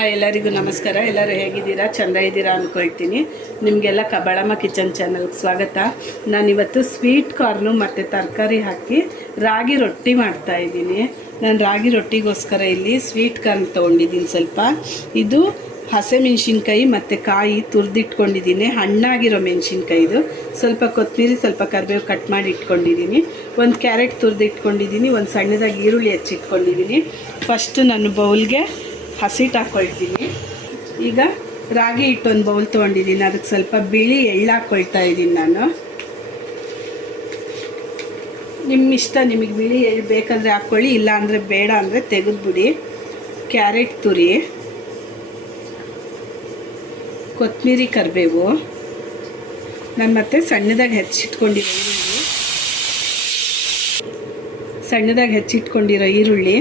Hi, ಎಲ್ಲರಿಗೂ ನಮಸ್ಕಾರ. ಎಲ್ಲರೂ ಹೇಗಿದ್ದೀರಾ? ಚೆಂದ ಇದ್ದೀರಾ ಅಂದ್ಕೊಳ್ತೀನಿ ನಿಮಗೆಲ್ಲ ಕಬಳಮ್ಮ ಕಿಚನ್ ಚಾನಲ್ಗೆ ಸ್ವಾಗತ. ನಾನಿವತ್ತು ಸ್ವೀಟ್ ಕಾರ್ನು ಮತ್ತು ತರಕಾರಿ ಹಾಕಿ ರಾಗಿ ರೊಟ್ಟಿ ಮಾಡ್ತಾ ಇದ್ದೀನಿ. ನಾನು ರಾಗಿ ರೊಟ್ಟಿಗೋಸ್ಕರ ಇಲ್ಲಿ ಸ್ವೀಟ್ ಕಾರ್ನ್ ತೊಗೊಂಡಿದ್ದೀನಿ ಸ್ವಲ್ಪ. ಇದು ಹಸಿಮೆಣ್ಸಿನ್ಕಾಯಿ ಮತ್ತು ಕಾಯಿ ತುರಿದಿಟ್ಕೊಂಡಿದ್ದೀನಿ. ಹಣ್ಣಾಗಿರೋ ಮೆಣಸಿನ್ಕಾಯಿದು. ಸ್ವಲ್ಪ ಕೊತ್ತಂಬರಿ ಸ್ವಲ್ಪ ಕರಿಬೇವು ಕಟ್ ಮಾಡಿ ಇಟ್ಕೊಂಡಿದ್ದೀನಿ. ಒಂದು ಕ್ಯಾರೆಟ್ ತುರಿದಿಟ್ಕೊಂಡಿದ್ದೀನಿ. ಒಂದು ಸಣ್ಣದಾಗಿ ಈರುಳ್ಳಿ ಹೆಚ್ಚಿಟ್ಕೊಂಡಿದ್ದೀನಿ. ಫಸ್ಟು ನಾನು ಬೌಲ್ಗೆ ಹಸಿಟ್ಟು ಹಾಕ್ಕೊಳ್ತೀನಿ ಈಗ ರಾಗಿ ಹಿಟ್ಟೊಂದು ಬೌಲ್ ತೊಗೊಂಡಿದ್ದೀನಿ. ಅದಕ್ಕೆ ಸ್ವಲ್ಪ ಬಿಳಿ ಎಳ್ಳು ಹಾಕ್ಕೊಳ್ತಾ ಇದ್ದೀನಿ ನಾನು. ನಿಮ್ಮ ಇಷ್ಟ ನಿಮಗೆ ಬಿಳಿ ಎಳ್ಳು ಬೇಕಾದರೆ ಹಾಕ್ಕೊಳ್ಳಿ ಇಲ್ಲ ಅಂದರೆ ಬೇಡ ಅಂದರೆ ತೆಗೆದುಬಿಡಿ. ಕ್ಯಾರೆಟ್ ತುರಿ ಕೊತ್ತಂಬರಿ ಕರಿಬೇವು. ನಾನು ಮತ್ತೆ ಸಣ್ಣದಾಗಿ ಹೆಚ್ಚಿಟ್ಕೊಂಡಿರೋ ಈರುಳ್ಳಿ. ಸಣ್ಣದಾಗಿ ಹೆಚ್ಚಿಟ್ಕೊಂಡಿರೋ ಈರುಳ್ಳಿ.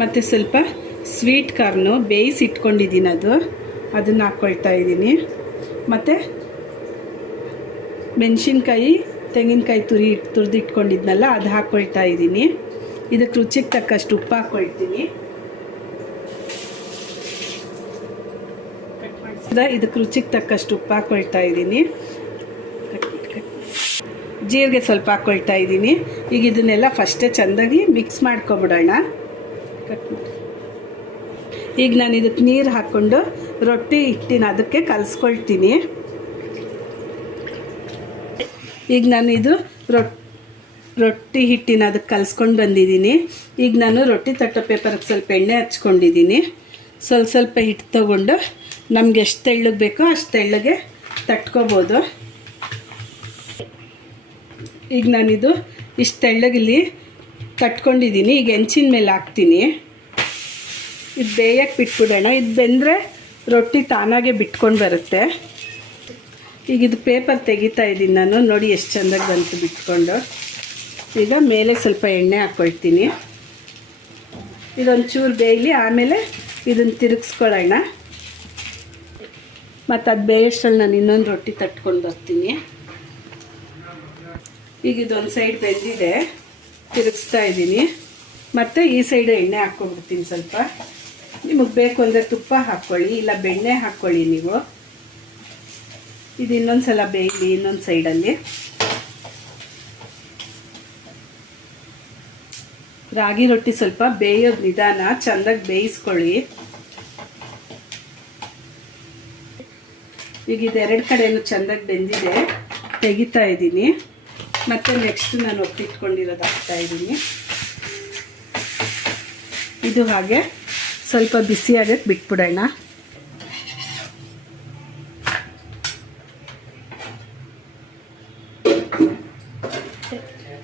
ಮತ್ತು ಸ್ವಲ್ಪ ಸ್ವೀಟ್ ಕಾರ್ನು ಬೇಯಿಸಿ ಇಟ್ಕೊಂಡಿದ್ದೀನಿ ಅದು. ಅದನ್ನು ಹಾಕ್ಕೊಳ್ತಾ ಇದ್ದೀನಿ. ಮತ್ತು ಮೆಣಸಿನ್ಕಾಯಿ, ತೆಂಗಿನಕಾಯಿ ತುರಿ ತುರಿದಿಟ್ಕೊಂಡಿದ್ನಲ್ಲ, ಅದು ಹಾಕ್ಕೊಳ್ತಾ ಇದ್ದೀನಿ. ಇದಕ್ಕೆ ರುಚಿಗೆ ತಕ್ಕಷ್ಟು ಉಪ್ಪು ಹಾಕ್ಕೊಳ್ತೀನಿ ಇದಕ್ಕೆ ರುಚಿಗೆ ತಕ್ಕಷ್ಟು ಉಪ್ಪು ಹಾಕ್ಕೊಳ್ತಾ ಇದ್ದೀನಿ. ಜೀರಿಗೆ ಸ್ವಲ್ಪ ಹಾಕ್ಕೊಳ್ತಾ ಇದ್ದೀನಿ. ಈಗ ಇದನ್ನೆಲ್ಲ ಫಸ್ಟೇ ಚೆಂದಾಗಿ ಮಿಕ್ಸ್ ಮಾಡ್ಕೊಬಿಡೋಣ. ಕಟ್ ಮಾಡಿ. ಈಗ ನಾನು ಇದಕ್ಕೆ ನೀರು ಹಾಕ್ಕೊಂಡು ರೊಟ್ಟಿ ಹಿಟ್ಟಿನ ಅದಕ್ಕೆ ಕಲಿಸ್ಕೊಳ್ತೀನಿ. ಈಗ ನಾನು ಇದು ರೊಟ್ಟಿ ರೊಟ್ಟಿ ಹಿಟ್ಟಿನ ಅದಕ್ಕೆ ಕಲಿಸ್ಕೊಂಡು ಬಂದಿದ್ದೀನಿ. ಈಗ ನಾನು ರೊಟ್ಟಿ ತಟ್ಟೋ ಪೇಪರ್ಗೆ ಸ್ವಲ್ಪ ಎಣ್ಣೆ ಹಚ್ಕೊಂಡಿದ್ದೀನಿ. ಸ್ವಲ್ಪ ಸ್ವಲ್ಪ ಹಿಟ್ಟು ತೊಗೊಂಡು ನಮ್ಗೆ ಎಷ್ಟು ತೆಳ್ಳಗೆ ಬೇಕೋ ಅಷ್ಟು ತೆಳ್ಳಗೆ ತಟ್ಕೋಬೋದು. ಈಗ ನಾನಿದು ಇಷ್ಟು ತೆಳ್ಳಗಿಲ್ಲಿ ತಟ್ಕೊಂಡಿದ್ದೀನಿ. ಈಗ ಹೆಂಚಿನ ಮೇಲೆ ಹಾಕ್ತೀನಿ. ಇದು ಬೇಯಕ್ಕೆ ಬಿಟ್ಬಿಡೋಣ. ಇದು ಬೆಂದರೆ ರೊಟ್ಟಿ ತಾನಾಗೆ ಬಿಟ್ಕೊಂಡು ಬರುತ್ತೆ. ಈಗ ಇದು ಪೇಪರ್ ತೆಗಿತಾ ಇದ್ದೀನಿ ನಾನು. ನೋಡಿ ಎಷ್ಟು ಚೆಂದಾಗಿ ಬಂತು ಬಿಟ್ಕೊಂಡು. ಈಗ ಮೇಲೆ ಸ್ವಲ್ಪ ಎಣ್ಣೆ ಹಾಕ್ಕೊಳ್ತೀನಿ ಇದೊಂದು ಚೂರು ಬೇಯಲಿ, ಆಮೇಲೆ ಇದನ್ನು ತಿರುಗಿಸ್ಕೊಳ್ಳೋಣ. ಮತ್ತು ಅದು ಬೇಯಷ್ಟಲ್ಲಿ ನಾನು ಇನ್ನೊಂದು ರೊಟ್ಟಿ ತಟ್ಕೊಂಡು ಬರ್ತೀನಿ. ಈಗ ಇದೊಂದು ಸೈಡ್ ಬೆಂದಿದೆ. ತಿರುಗಿಸ್ತಾ ಇದ್ದೀನಿ. ಮತ್ತು ಈ ಸೈಡು ಎಣ್ಣೆ ಹಾಕ್ಕೊಬಿಡ್ತೀನಿ ಸ್ವಲ್ಪ. ನಿಮಗೆ ಬೇಕು ಅಂದರೆ ತುಪ್ಪ ಹಾಕ್ಕೊಳ್ಳಿ ಇಲ್ಲ ಬೆಣ್ಣೆ ಹಾಕ್ಕೊಳ್ಳಿ ನೀವು. ಇದು ಇನ್ನೊಂದು ಸಲ ಬೇಯಲಿ, ಇನ್ನೊಂದು ಸೈಡಲ್ಲಿ. ರಾಗಿ ರೊಟ್ಟಿ ಸ್ವಲ್ಪ ಬೇಯೋದು ನಿಧಾನ, ಚೆಂದಾಗಿ ಬೇಯಿಸ್ಕೊಳ್ಳಿ. ಈಗ ಎರಡು ಕಡೆಯೂ ಚೆಂದಾಗಿ ಬೆಂದಿದೆ, ತೆಗಿತಾ ಇದ್ದೀನಿ. ಮತ್ತು ನೆಕ್ಸ್ಟ್ ನಾನು ಒಪ್ಪಿಟ್ಕೊಂಡಿರೋದು ಹಾಕ್ತಾ ಇದ್ದೀನಿ. ಇದು ಹಾಗೆ. ಸ್ವಲ್ಪ ಬಿಸಿ ಆಗಕ್ಕೆ ಬಿಟ್ಬಿಡೋಣ.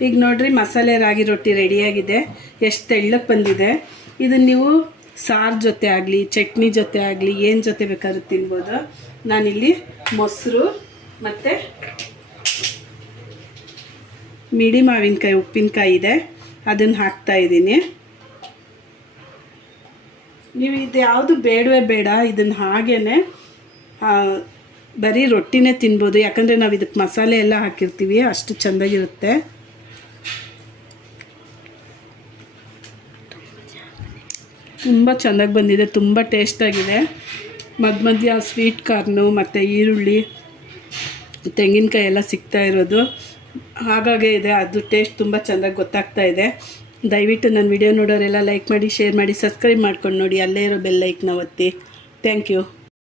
ಈಗ ನೋಡ್ರಿ ಮಸಾಲೆ ರಾಗಿ ರೊಟ್ಟಿ ರೆಡಿಯಾಗಿದೆ ಎಷ್ಟು ತೆಳ್ಳಕ್ಕೆ ಬಂದಿದೆ. ಇದನ್ನು ನೀವು ಸಾರು ಜೊತೆ ಆಗಲಿ, ಚಟ್ನಿ ಜೊತೆ ಆಗಲಿ, ಏನು ಜೊತೆ ಬೇಕಾದ್ರೂ ತಿನ್ಬೋದು. ನಾನಿಲ್ಲಿ ಮೊಸರು ಮತ್ತು ಮಿಡಿ ಮಾವಿನಕಾಯಿ ಉಪ್ಪಿನಕಾಯಿ ಇದೆ. ಅದನ್ನು ಹಾಕ್ತಾ ಇದ್ದೀನಿ. ನೀವು ಇದು ಯಾವುದು ಬೇಡವೇ ಬೇಡ, ಇದನ್ನು ಹಾಗೇ ಬರೀ ರೊಟ್ಟಿನೇ ತಿನ್ಬೋದು. ಯಾಕಂದರೆ ನಾವು ಇದಕ್ಕೆ ಮಸಾಲೆ ಎಲ್ಲ ಹಾಕಿರ್ತೀವಿ, ಅಷ್ಟು ಚೆಂದಾಗಿರುತ್ತೆ. ತುಂಬ ಚೆನ್ನಾಗಿ ಬಂದಿದೆ, ತುಂಬ ಟೇಸ್ಟಾಗಿದೆ ಮಧ್ಯ ಮಧ್ಯ ಸ್ವೀಟ್ ಕಾರ್ನು ಮತ್ತು ಈರುಳ್ಳಿ, ತೆಂಗಿನಕಾಯಿ ಎಲ್ಲ ಸಿಗ್ತಾ ಇರೋದು. ಹಾಗಾಗೇ ಇದೆ, ಅದು ಟೇಸ್ಟ್ ತುಂಬ ಚೆನ್ನಾಗಿ ಗೊತ್ತಾಗ್ತಾ ಇದೆ. ದಯವಿಟ್ಟು ನನ್ನ ವಿಡಿಯೋ ನೋಡೋರೆಲ್ಲ ಲೈಕ್ ಮಾಡಿ ಶೇರ್ ಮಾಡಿ ಸಬ್ಸ್ಕ್ರೈಬ್ ಮಾಡ್ಕೊಂಡು ನೋಡಿ. ಅಲ್ಲೇ ಇರೋ ಬೆಲ್ ಲೈಕ್ನ ಒತ್ತಿ. Thank you